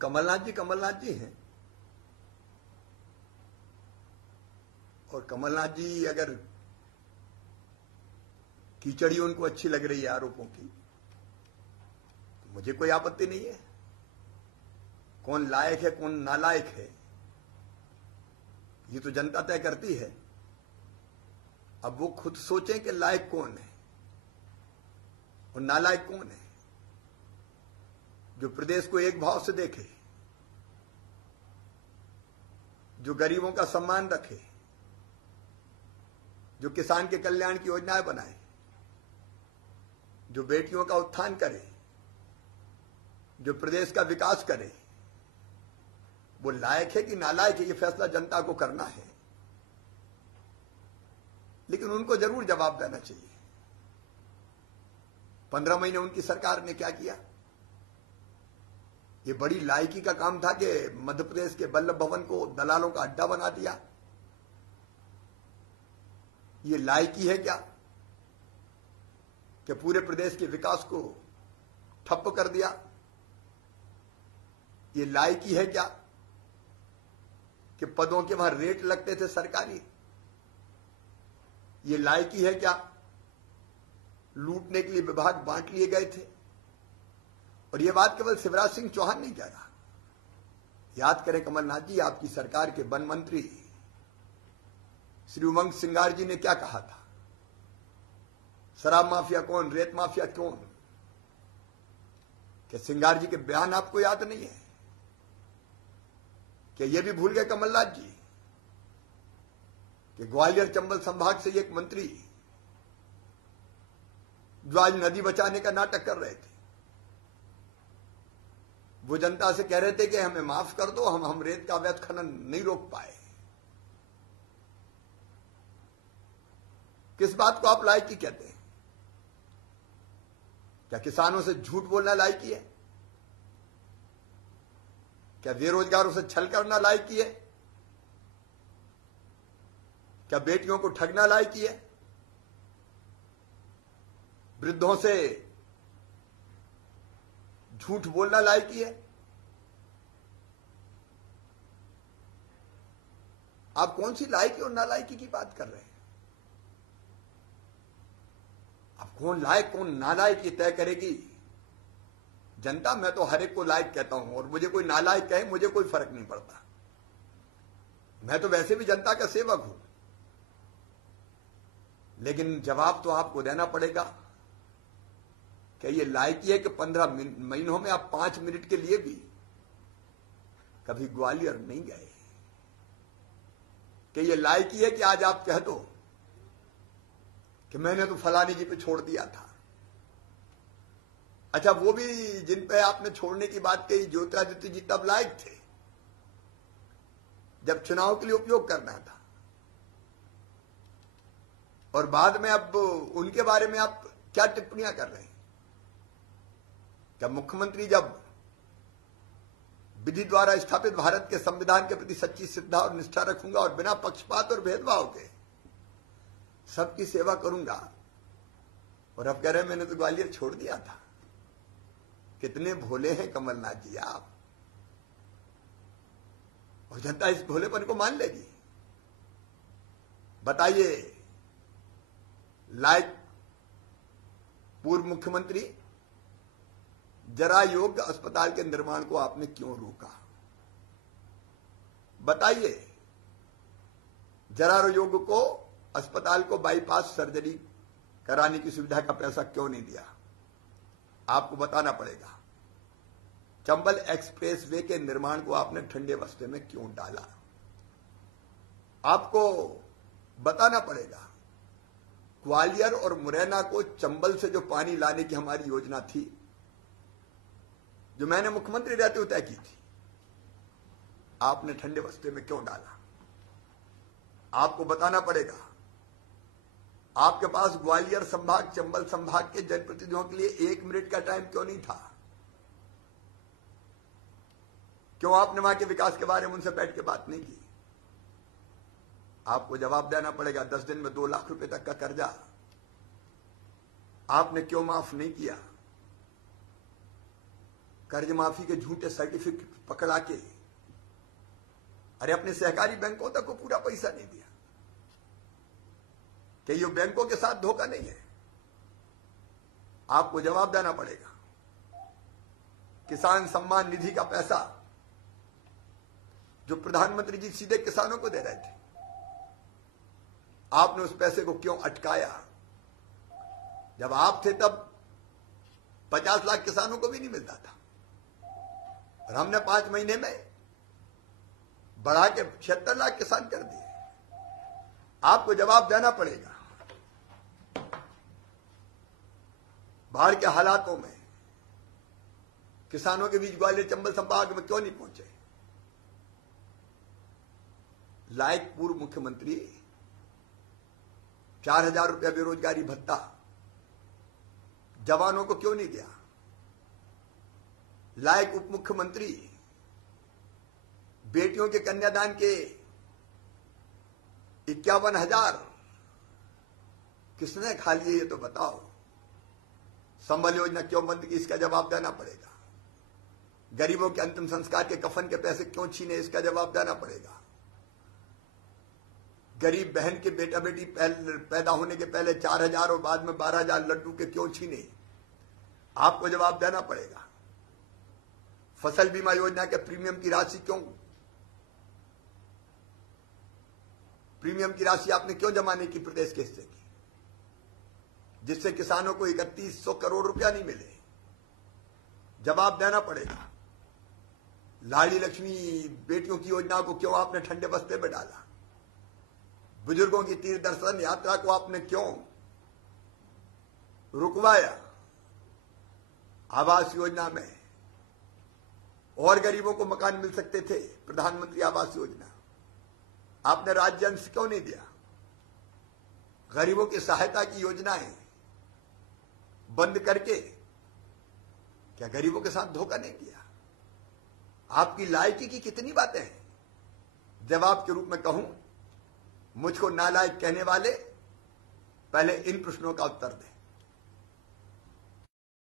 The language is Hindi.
कमलनाथ जी हैं। और कमलनाथ जी अगर कीचड़ी उनको अच्छी लग रही है आरोपों की, तो मुझे कोई आपत्ति नहीं है। कौन लायक है कौन नालायक है ये तो जनता तय करती है। अब वो खुद सोचें कि लायक कौन है और नालायक कौन है। जो प्रदेश को एक भाव से देखे, जो गरीबों का सम्मान रखे, जो किसान के कल्याण की योजनाएं बनाए, जो बेटियों का उत्थान करे, जो प्रदेश का विकास करे, वो लायक है कि नालायक है ये फैसला जनता को करना है। लेकिन उनको जरूर जवाब देना चाहिए। 15 महीने उनकी सरकार ने क्या किया? ये बड़ी लायकी का काम था कि मध्य प्रदेश के वल्लभ भवन को दलालों का अड्डा बना दिया। ये लायकी है क्या कि पूरे प्रदेश के विकास को ठप्प कर दिया? ये लायकी है क्या कि पदों के वहां रेट लगते थे सरकारी? ये लायकी है क्या लूटने के लिए विभाग बांट लिए गए थे? और यह बात केवल शिवराज सिंह चौहान नहीं कह रहा। याद करें कमलनाथ जी, आपकी सरकार के वन मंत्री श्री उमंग सिंगार जी ने क्या कहा था? शराब माफिया कौन, रेत माफिया कौन? क्या सिंगार जी के बयान आपको याद नहीं है? क्या ये भी भूल गए कमलनाथ जी कि ग्वालियर चंबल संभाग से एक मंत्री जो आज नदी बचाने का नाटक कर रहे थे, वो जनता से कह रहे थे कि हमें माफ कर दो, हम रेत का अवैध खनन नहीं रोक पाए। किस बात को आप लायकी कहते हैं? क्या किसानों से झूठ बोलना लायकी है? क्या बेरोजगारों से छल करना लायकी है? क्या बेटियों को ठगना लायकी है? वृद्धों से झूठ बोलना लायकी है? आप कौन सी लायकी और नालायकी की बात कर रहे हैं? अब कौन लायक कौन नालायक ये तय करेगी जनता। मैं तो हर एक को लायक कहता हूं और मुझे कोई नालायक कहे मुझे कोई फर्क नहीं पड़ता। मैं तो वैसे भी जनता का सेवक हूं। लेकिन जवाब तो आपको देना पड़ेगा। क्या ये लायकी है कि 15 महीनों में आप 5 मिनट के लिए भी कभी ग्वालियर नहीं गए? कि ये लायकी है कि आज आप कह दो कि मैंने तो फलानी जी पे छोड़ दिया था? अच्छा, वो भी जिन पे आपने छोड़ने की बात कही, ज्योतिरादित्य जी तब लायक थे जब चुनाव के लिए उपयोग करना था, और बाद में अब उनके बारे में आप क्या टिप्पणियां कर रहे हैं? क्या मुख्यमंत्री जब विधि द्वारा स्थापित भारत के संविधान के प्रति सच्ची श्रद्धा और निष्ठा रखूंगा और बिना पक्षपात और भेदभाव के सबकी सेवा करूंगा, और अब कह रहे हैं मैंने तो ग्वालियर छोड़ दिया था? कितने भोले हैं कमलनाथ जी आप। और जनता इस भोलेपन को मान लेगी? बताइए, लायक पूर्व मुख्यमंत्री, जरा योग्य अस्पताल के निर्माण को आपने क्यों रोका? बताइए, जरा योग्य को अस्पताल को बाईपास सर्जरी कराने की सुविधा का पैसा क्यों नहीं दिया? आपको बताना पड़ेगा। चंबल एक्सप्रेस वे के निर्माण को आपने ठंडे बस्ते में क्यों डाला? आपको बताना पड़ेगा। ग्वालियर और मुरैना को चंबल से जो पानी लाने की हमारी योजना थी, जो मैंने मुख्यमंत्री रहते हुए तय की थी, आपने ठंडे बस्ते में क्यों डाला? आपको बताना पड़ेगा। आपके पास ग्वालियर संभाग, चंबल संभाग के जनप्रतिनिधियों के लिए 1 मिनट का टाइम क्यों नहीं था? क्यों आपने वहां के विकास के बारे में उनसे बैठ के बात नहीं की? आपको जवाब देना पड़ेगा। 10 दिन में 2 लाख रुपए तक का कर्जा आपने क्यों माफ नहीं किया? कर्ज माफी के झूठे सर्टिफिकेट पकड़ा के अरे अपने सहकारी बैंकों तक को पूरा पैसा नहीं दिया। कि ये बैंकों के साथ धोखा नहीं है, आपको जवाब देना पड़ेगा। किसान सम्मान निधि का पैसा जो प्रधानमंत्री जी सीधे किसानों को दे रहे थे, आपने उस पैसे को क्यों अटकाया? जब आप थे तब 50 लाख किसानों को भी नहीं मिलता था, और हमने 5 महीने में बढ़ा के 76 लाख किसान कर दिए। आपको जवाब देना पड़ेगा। बाढ़ के हालातों में किसानों के बीच ग्वालियर चंबल संभाग में क्यों नहीं पहुंचे? लायक पूर्व मुख्यमंत्री 4000 रुपया बेरोजगारी भत्ता जवानों को क्यों नहीं दिया? लायक उप मुख्यमंत्री बेटियों के कन्यादान के 51,000 किसने खा लिए, ये तो बताओ। संबल योजना क्यों बंद की, इसका जवाब देना पड़ेगा। गरीबों के अंतिम संस्कार के कफन के पैसे क्यों छीने, इसका जवाब देना पड़ेगा। गरीब बहन के बेटा बेटी पैदा होने के पहले 4,000 और बाद में 12,000 लड्डू के क्यों छीने, आपको जवाब देना पड़ेगा। फसल बीमा योजना के प्रीमियम की राशि आपने क्यों जमा नहीं की प्रदेश के हिस्से की, जिससे किसानों को 3100 करोड़ रुपया नहीं मिले? जवाब देना पड़ेगा। लाड़ी लक्ष्मी बेटियों की योजना को क्यों आपने ठंडे बस्ते में डाला? बुजुर्गों की तीर्थ दर्शन यात्रा को आपने क्यों रुकवाया? आवास योजना में और गरीबों को मकान मिल सकते थे, प्रधानमंत्री आवास योजना आपने राज्य अंश क्यों नहीं दिया? गरीबों की सहायता की योजनाएं बंद करके क्या गरीबों के साथ धोखा नहीं किया? आपकी लायकी की कितनी बातें हैं? जवाब के रूप में कहूं, मुझको नालायक कहने वाले पहले इन प्रश्नों का उत्तर दें।